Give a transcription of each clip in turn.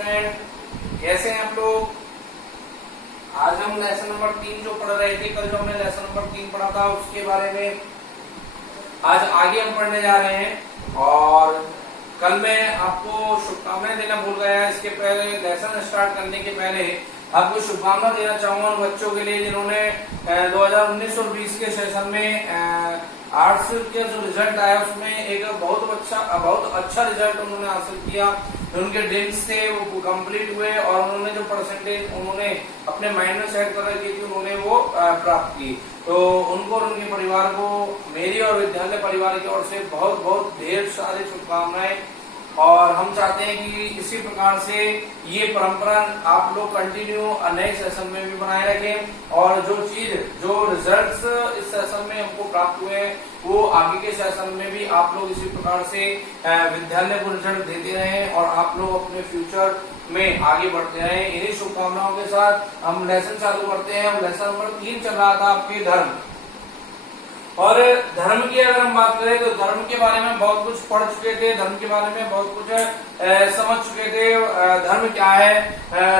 Student, कैसे हैं आप लोग। आज हम लेसन नंबर 3 जो पढ़ रहे थे, कल जो हमने लेसन नंबर 3 पढ़ा था उसके बारे में आज आगे हम पढ़ने जा रहे हैं। और कल मैं आपको शुभकामनाएं देना भूल गया। इसके पहले लेसन स्टार्ट करने के पहले आपको शुभकामना देना चाहूंगा उन बच्चों के लिए जिन्होंने 2019 और 20 के सेशन में आर्ट्स के जो रिजल्ट आया उसमें एक बहुत अच्छा रिजल्ट उन्होंने हासिल किया। उनके ड्रीम्स थे वो कंप्लीट हुए और उन्होंने जो परसेंटेज उन्होंने अपने माइंड में सेट कर रखी थी उन्होंने वो प्राप्त की। तो उनको और उनके परिवार को मेरी और विद्यालय परिवार की ओर से बहुत बहुत ढेर सारी शुभकामनाएं। और हम चाहते हैं कि इसी प्रकार से ये परंपरा आप लोग कंटिन्यू नए सेशन में भी बनाए रखें और जो रिजल्ट्स इस सेशन में हमको प्राप्त हुए वो आगे के सेशन में भी आप लोग इसी प्रकार से विद्यालय को रिजल्ट देते रहें और आप लोग अपने फ्यूचर में आगे बढ़ते रहें। इन्हीं शुभकामनाओं के साथ हम लेसन चालू करते हैं। लेसन नंबर 3 चल रहा था आपके धर्म। और धर्म की अगर हम बात करें तो धर्म के बारे में बहुत कुछ पढ़ चुके थे, धर्म के बारे में बहुत कुछ समझ चुके थे। धर्म क्या है,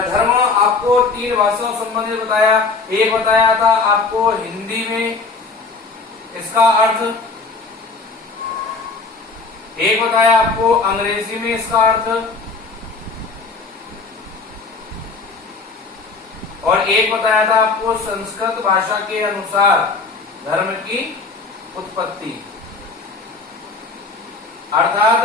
धर्म आपको 3 भाषाओं संबंधित बताया। एक बताया था आपको हिंदी में इसका अर्थ, एक बताया आपको अंग्रेजी में इसका अर्थ, और एक बताया था आपको संस्कृत भाषा के अनुसार धर्म की उत्पत्ति। अर्थात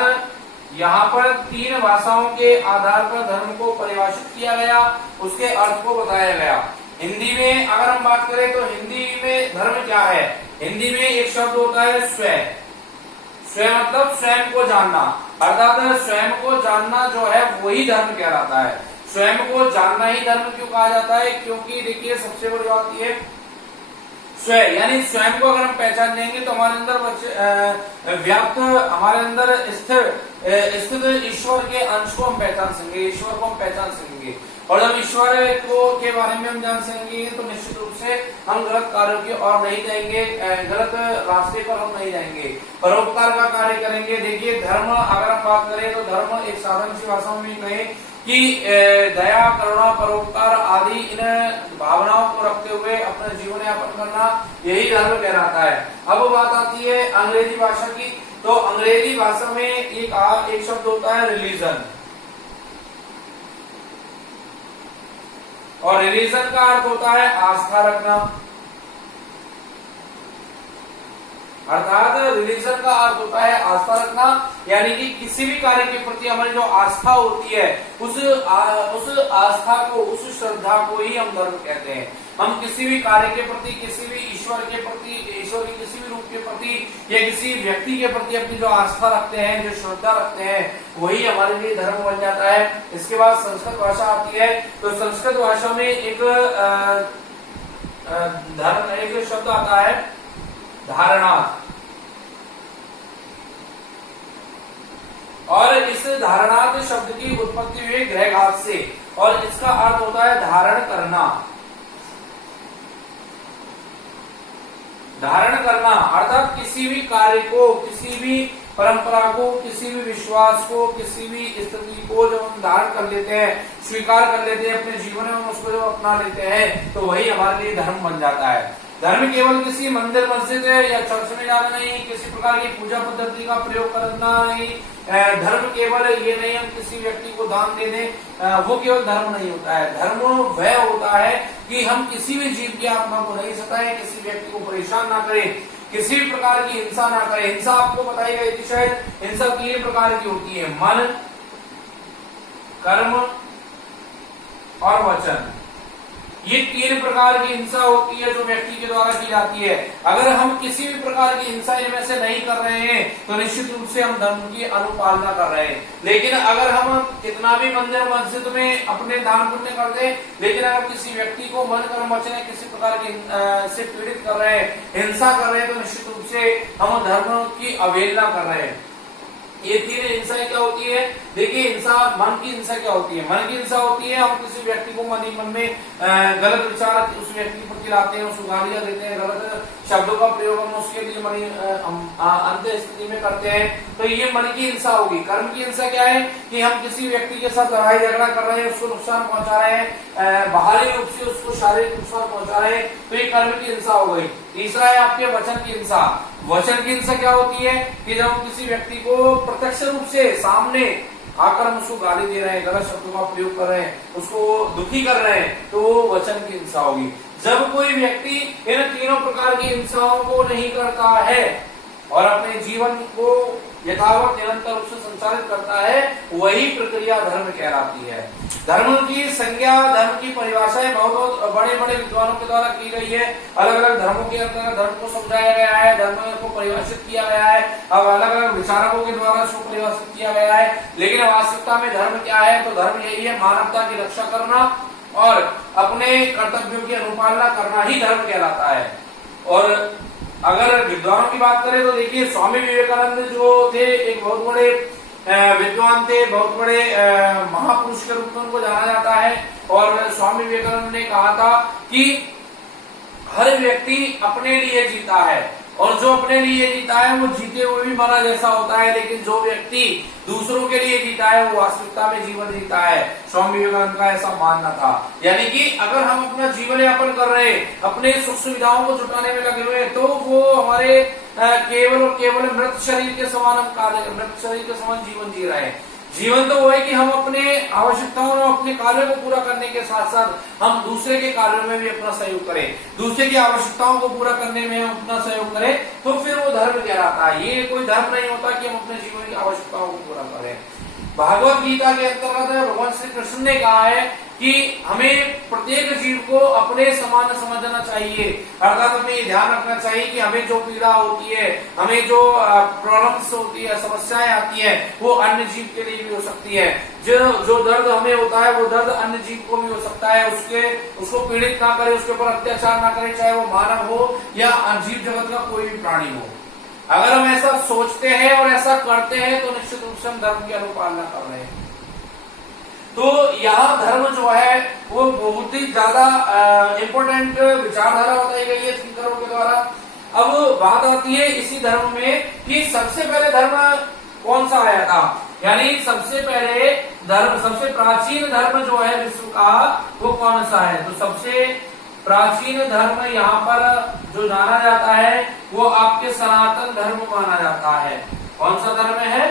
यहाँ पर 3 भाषाओं के आधार पर धर्म को परिभाषित किया गया, उसके अर्थ को बताया गया। हिंदी में अगर हम बात करें तो हिंदी में धर्म क्या है, हिंदी में एक शब्द होता है स्वयं। स्वयं मतलब स्वयं को जानना, अर्थात स्वयं को जानना जो है वही धर्म कहलाता है। स्वयं को जानना ही धर्म क्यों कहा जाता है, क्योंकि देखिए सबसे बड़ी बात यह स्वयं यानी स्वयं को अगर हम पहचान लेंगे तो हमारे अंदर व्याप्त हमारे अंदर स्थित ईश्वर के अंश को हम पहचान सकेंगे, ईश्वर को हम पहचान सकेंगे। और जब ईश्वर को के बारे में हम जान सकेंगे तो निश्चित रूप से हम गलत कार्यों की ओर नहीं जाएंगे, गलत रास्ते पर हम नहीं जाएंगे, परोपकार का कार्य करेंगे। देखिए धर्म अगर हम बात करें तो धर्म एक साधारण सी भाषा में कहे कि दया, करुणा, परोपकार आदि इन भावनाओं को रखते हुए अपना जीवन यापन करना, यही धर्म कहलाता है। अब बात आती है अंग्रेजी भाषा की, तो अंग्रेजी भाषा में एक शब्द होता है रिलीजन, और रिलीजन का अर्थ होता है आस्था रखना। अर्थात रिलीजन का अर्थ होता है आस्था रखना, यानी कि किसी भी कार्य के प्रति हमारी जो आस्था होती है उस आस्था को, उस श्रद्धा को ही हम धर्म कहते हैं। हम किसी भी कार्य के प्रति, किसी भी ईश्वर के प्रति, ईश्वर के किसी भी रूप के प्रति या किसी व्यक्ति के प्रति अपनी जो आस्था रखते हैं, जो श्रद्धा रखते हैं, वही हमारे लिए धर्म बन जाता है। इसके बाद संस्कृत भाषा आती है, तो संस्कृत भाषा में एक शब्द आता है धारणार्थ, और इस धारणार्थ शब्द की उत्पत्ति हुई ग्रहघात से, और इसका अर्थ होता है धारण करना। धारण करना अर्थात किसी भी कार्य को, किसी भी परंपरा को, किसी भी विश्वास को, किसी भी स्थिति को जब हम धारण कर लेते हैं, स्वीकार कर लेते हैं अपने जीवन में, उसको जब अपना लेते हैं तो वही हमारे लिए धर्म बन जाता है। धर्म केवल किसी मंदिर, मस्जिद या चर्च में जाना नहीं, किसी प्रकार की पूजा पद्धति का प्रयोग करना नहीं। धर्म केवल ये नहीं हम किसी व्यक्ति को दान दे दें, वो केवल धर्म नहीं होता है। धर्म वह होता है कि हम किसी भी जीव की आत्मा को नहीं सताएं, किसी व्यक्ति को परेशान ना करें, किसी भी प्रकार की हिंसा ना करें। हिंसा आपको बताई गई थी शायद, हिंसा 3 प्रकार की होती है, मन, कर्म और वचन। ये 3 प्रकार की हिंसा होती है जो व्यक्ति के द्वारा की जाती है। अगर हम किसी भी प्रकार की हिंसा इनमें से नहीं कर रहे हैं तो निश्चित रूप से हम धर्म की अनुपालना कर रहे हैं। लेकिन अगर हम कितना भी मंदिर मस्जिद में अपने दान पुण्य कर दें, लेकिन अगर किसी व्यक्ति को मन, कर्म, वचन किसी प्रकार की से पीड़ित कर रहे हैं, हिंसा कर रहे हैं, तो निश्चित रूप से हम धर्म की अवहेलना कर रहे हैं। ये तीन हिंसाएं क्या होती है? देखिए हिंसा, मन की हिंसा क्या होती है? मन की हिंसा होती है हम किसी व्यक्ति को मन ही मन में गलत विचार उस व्यक्ति के प्रति लाते हैं, उसको गालियां देते हैं, गलत शब्दों का प्रयोग हम उसके लिए अंत स्थिति में करते हैं, तो ये मन की हिंसा होगी। कर्म की हिंसा क्या है कि हम किसी व्यक्ति के साथ लड़ाई झगड़ा कर रहे हैं, उसको नुकसान पहुंचा रहे हैं, बाहरी रूप से उसको शारीरिक नुकसान पहुंचा रहे हैं, तो ये कर्म की हिंसा हो गई। तीसरा है आपके वचन की हिंसा। वचन की हिंसा क्या होती है कि जब हम किसी व्यक्ति को प्रत्यक्ष रूप से सामने आकर हम उसको गाली दे रहे हैं, गलत शब्दों का प्रयोग कर रहे हैं, उसको दुखी कर रहे हैं, तो वो वचन की हिंसा होगी। जब कोई व्यक्ति इन तीनों प्रकार की हिंसाओं को नहीं करता है और अपने जीवन को यथावत निरंतर रूप से संचालित करता है, वही प्रक्रिया धर्म कहलाती है। धर्म की संज्ञा, धर्म की परिभाषाएं बहुत बड़े बड़े विद्वानों के द्वारा की गई है। अलग अलग धर्मों के अंतर्गत धर्म को समझाया गया है, धर्म को परिभाषित किया गया है, अब अलग अलग विचारकों के द्वारा उसको परिभाषित किया गया है। लेकिन वास्तविकता में धर्म क्या है? तो धर्म यही है, मानवता की रक्षा करना और अपने कर्तव्यों की अनुपालना करना ही धर्म कहलाता है। और अगर विद्वानों की बात करें तो देखिए स्वामी विवेकानंद जो थे एक बहुत बड़े विद्वान थे, बहुत बड़े महापुरुष के रूप में उनको जाना जाता है। और स्वामी विवेकानंद ने कहा था कि हर व्यक्ति अपने लिए जीता है और जो अपने लिए जीता है वो जीते हुए भी मरा जैसा होता है, लेकिन जो व्यक्ति दूसरों के लिए जीता है वो वास्तविकता में जीवन जीता है। स्वामी विवेकानंद का ऐसा मानना था। यानी कि अगर हम अपना जीवन यापन कर रहे हैं, अपने सुख सुविधाओं को जुटाने में लगे हुए हैं, तो वो हमारे केवल और केवल मृत शरीर के समान हम कार्य, मृत शरीर के समान जीवन जी रहे हैं। जीवन तो वो है कि हम अपने आवश्यकताओं और अपने कार्यों को पूरा करने के साथ साथ हम दूसरे के कार्यों में भी अपना सहयोग करें, दूसरे की आवश्यकताओं को पूरा करने में हम अपना सहयोग करें, तो फिर वो धर्म कहलाता है। ये कोई धर्म नहीं होता कि हम अपने जीवन की आवश्यकताओं को पूरा करें। भागवत गीता के अंतर्गत भगवान श्री कृष्ण ने कहा है कि हमें प्रत्येक जीव को अपने समान समझना चाहिए, अर्थात हमें ये ध्यान रखना चाहिए कि हमें जो पीड़ा होती है, हमें जो प्रॉब्लम्स होती है, समस्याएं आती है, वो अन्य जीव के लिए भी हो सकती है। जो दर्द हमें होता है वो दर्द अन्य जीव को भी हो सकता है। उसको पीड़ित ना करे, उसके ऊपर अत्याचार ना करे, चाहे वो मानव हो या जीव जगत का कोई भी प्राणी हो। अगर हम ऐसा सोचते हैं और ऐसा करते हैं तो निश्चित रूप से हम धर्म की अनुपालना कर रहे हैं। तो यहाँ धर्म जो है वो बहुत ही ज्यादा इम्पोर्टेंट विचारधारा बताई गई है थिंकरों के द्वारा। अब बात आती है इसी धर्म में कि सबसे पहले धर्म कौन सा आया था, यानी सबसे पहले धर्म, सबसे प्राचीन धर्म जो है विश्व का वो कौन सा है? तो सबसे प्राचीन धर्म यहाँ पर जो जाना जाता है वो आपके सनातन धर्म माना जाता है। कौन सा धर्म है?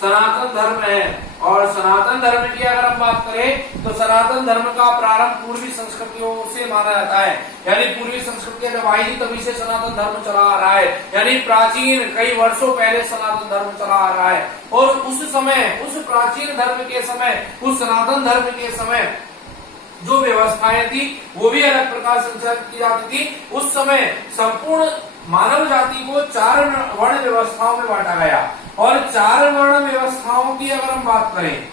सनातन धर्म है। और सनातन धर्म की अगर हम बात करें तो सनातन धर्म का प्रारंभ पूर्वी संस्कृतियों से माना जाता है, यानी पूर्वी संस्कृतियां जब आई थी तभी से सनातन धर्म चला आ रहा है, यानी प्राचीन कई वर्षों पहले सनातन धर्म चला आ रहा है। और उस समय, उस प्राचीन धर्म के समय, उस सनातन धर्म के समय जो व्यवस्थाएं थी वो भी अलग प्रकार से संचालित की जाती थी। उस समय संपूर्ण मानव जाति को 4 वर्ण व्यवस्थाओं में बांटा गया। और 4 वर्ण व्यवस्थाओं की अगर हम बात करें,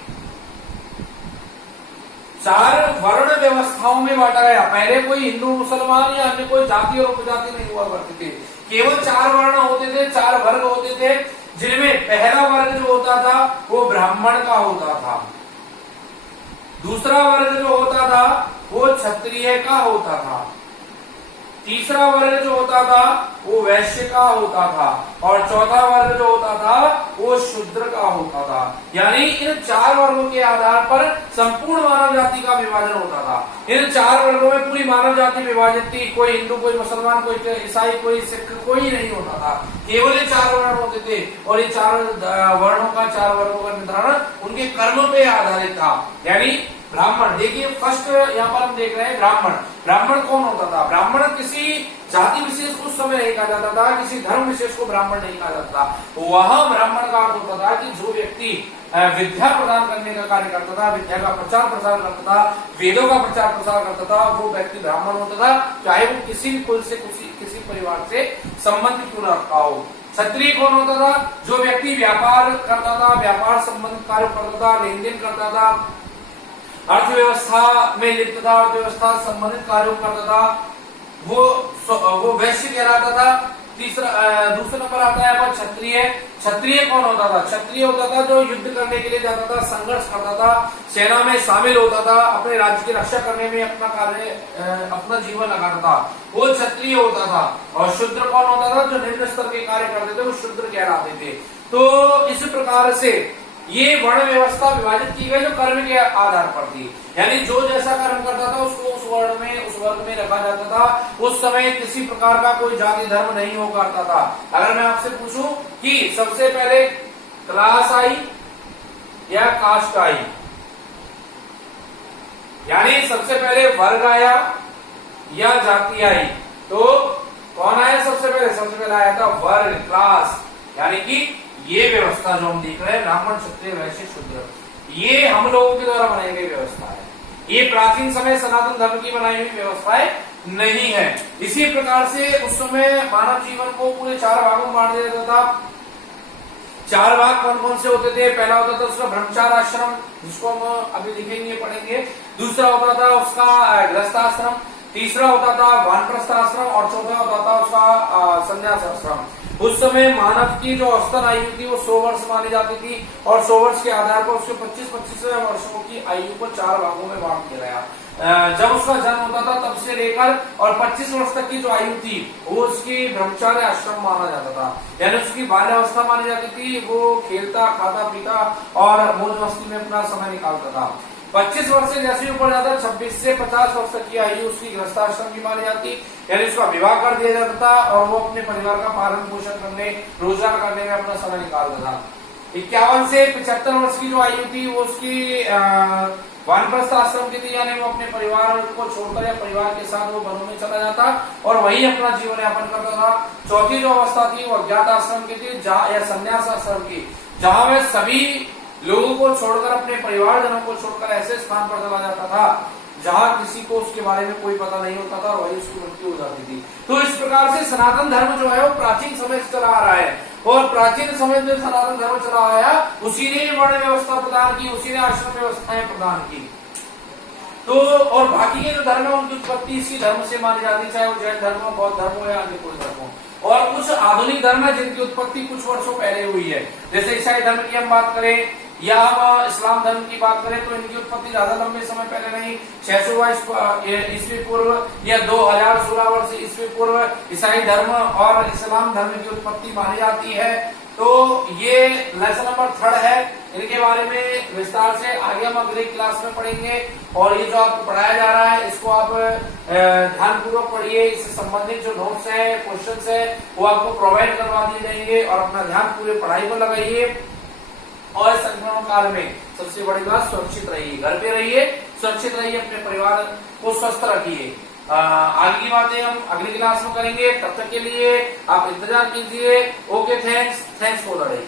4 वर्ण व्यवस्थाओं में बांटा गया। पहले कोई हिंदू मुसलमान या अन्य कोई जाति और उपजाति नहीं हुआ करते थे, केवल 4 वर्ण होते थे, 4 वर्ग होते थे, जिनमें पहला वर्ग जो होता था वो ब्राह्मण का होता था, दूसरा वर्ग जो होता था वो क्षत्रिय का होता था, तीसरा वर्ग जो होता था वो वैश्य का होता था, और चौथा वर्ग जो होता था वो शूद्र का होता था। यानी इन 4 वर्गों के आधार पर संपूर्ण मानव जाति का विभाजन होता था। इन 4 वर्गों में पूरी मानव जाति विभाजित थी। कोई हिंदू, कोई मुसलमान, कोई ईसाई, कोई सिख, कोई नहीं होता था, केवल ये 4 वर्ण होते थे। और ये 4 वर्णों का, 4 वर्गों का निर्धारण उनके कर्म पे आधारित था। यानी ब्राह्मण, देखिए फर्स्ट यहाँ पर हम देख रहे हैं ब्राह्मण। ब्राह्मण कौन होता था? ब्राह्मण किसी जाति विशेष को उस समय नहीं कहा जाता था, किसी धर्म विशेष को ब्राह्मण नहीं कहा जाता था। वह ब्राह्मण का अर्थ होता था कि जो व्यक्ति विद्या प्रदान करने का कार्य करता था, विद्या का प्रचार प्रसार करता था, वेदों का प्रचार प्रसार करता था, वो व्यक्ति ब्राह्मण होता था, चाहे वो किसी भी कुल से, किसी परिवार से संबंध क्यों न रखा हो। क्षत्रिय कौन होता था? जो व्यक्ति व्यापार करता था, व्यापार संबंधित कार्य करता था, लेन देन करता था, अर्थव्यवस्था में लिप्त था, अर्थव्यवस्था संबंधित कार्यों करता था, वो वैश्य कहलाता था। दूसरा नंबर आता है अपन क्षत्रिय। क्षत्रिय कौन होता था? क्षत्रिय होता था जो युद्ध करने के लिए जाता था, संघर्ष करता था, सेना में शामिल होता था, अपने राज्य की रक्षा करने में अपना कार्य अपना जीवन लगाता था, वो क्षत्रिय होता था। और शूद्र कौन होता था? जो निम्न स्तर के कार्य करते थे वो शूद्र कहलाते थे। तो इस प्रकार से ये वर्ण व्यवस्था विभाजित की गई जो कर्म के आधार पर थी, यानी जो जैसा कर्म करता था उसको उस वर्ग में रखा जाता था। उस समय किसी प्रकार का कोई जाति धर्म नहीं हो करता था। अगर मैं आपसे पूछूं कि सबसे पहले क्लास आई या कास्ट आई, यानी सबसे पहले वर्ग आया या जाति आई, तो कौन आया सबसे पहले? सबसे पहले आया था वर्ग, क्लास, यानी कि ये व्यवस्था जो हम देख रहे हैं ब्राह्मण, क्षत्रिय, वैश्य, शूद्र, ये हम लोगों के द्वारा बनाई गई व्यवस्था है। ये प्राचीन समय सनातन धर्म की बनाई हुई व्यवस्थाएं नहीं है। इसी प्रकार से उस समय मानव जीवन को पूरे 4 भागों में बांट दिया जाता था। 4 भाग कौन कौन से होते थे? पहला होता था उसका ब्रह्मचार्य आश्रम, जिसको हम अभी लिखेंगे पढ़ेंगे। दूसरा होता था उसका गृहस्थाश्रम, तीसरा होता था वानप्रस्थ आश्रम और चौथा होता था उसका संन्यास आश्रम। उस समय मानव की जो औसतन आयु थी वो 100 वर्ष मानी जाती थी और 100 वर्ष के आधार पर उसके 25-25 वर्षों की आयु को 4 भागों में बांट दिया गया। जब उसका जन्म होता था तब से लेकर और 25 वर्ष तक की जो आयु थी वो उसकी ब्रह्मचार्य आश्रम माना जाता था, यानी उसकी बाल्यावस्था मानी जाती थी। वो खेलता, खाता, पीता और मौज मस्ती में अपना समय निकालता था। 25 वर्ष से जैसे ऊपर जाता 26 से 50 वर्ष तक की आयु उसकी गृहस्थाश्रम की मानी जाती, यानी उसका विवाह कर दिया जाता था और वो अपने परिवार का पालन पोषण करने, रोजगार करने में अपना समय निकालता था। 51 से 75 वर्ष की जो आयु थी वो उसकी वानप्रस्थ आश्रम की थी, यानी वो अपने परिवार को छोड़कर या परिवार के साथ वो वनों में चला जाता और वहीं अपना जीवन यापन करता था। चौथी जो अवस्था थी वो अज्ञात आश्रम की थी या संन्यास आश्रम की, जहां वह सभी लोगों को छोड़कर, अपने परिवारजनों को छोड़कर ऐसे स्थान पर चला जाता था जहां किसी को उसके बारे में कोई पता नहीं होता था और वही उसकी मृत्यु हो जाती थी। तो इस प्रकार से सनातन धर्म जो है वो प्राचीन समय से चला आ रहा है और प्राचीन समय में सनातन धर्म चला आया उसी ने वर्ण व्यवस्था प्रदान की, उसी ने आश्रम व्यवस्थाएं प्रदान की। तो और बाकी के जो धर्म है उनकी उत्पत्ति इसी धर्म से मानी जाती है, चाहे वो जैन धर्म हो, बौद्ध धर्म हो या अन्य कोई धर्म हो। और कुछ आधुनिक धर्म है जिनकी उत्पत्ति कुछ वर्षों पहले हुई है, जैसे ईसाई धर्म की हम बात करें या हम इस्लाम धर्म की बात करें तो इनकी उत्पत्ति ज्यादा लंबे समय पहले नहीं, 600 ईस्वी पूर्व या 2016 वर्ष ईस्वी पूर्व ईसाई धर्म और इस्लाम धर्म की उत्पत्ति मानी जाती है। तो ये लेसन नंबर 3 है, इनके बारे में विस्तार से आगे हम अगली क्लास में पढ़ेंगे। और ये जो आपको पढ़ाया जा रहा है इसको आप ध्यानपूर्वक पढ़िए, इससे संबंधित जो नोट्स है, क्वेश्चंस है वो आपको प्रोवाइड करवा दिए जाएंगे और अपना ध्यान पूरे पढ़ाई पर लगाइए। और संक्रमण काल में सबसे बड़ी बात सुरक्षित रहिए, घर पे रहिए, सुरक्षित रहिए, अपने परिवार को स्वस्थ रखिए। आगे की बातें हम अगली क्लास में करेंगे, तब तक के लिए आप इंतजार कीजिए। Okay, thanks for the day.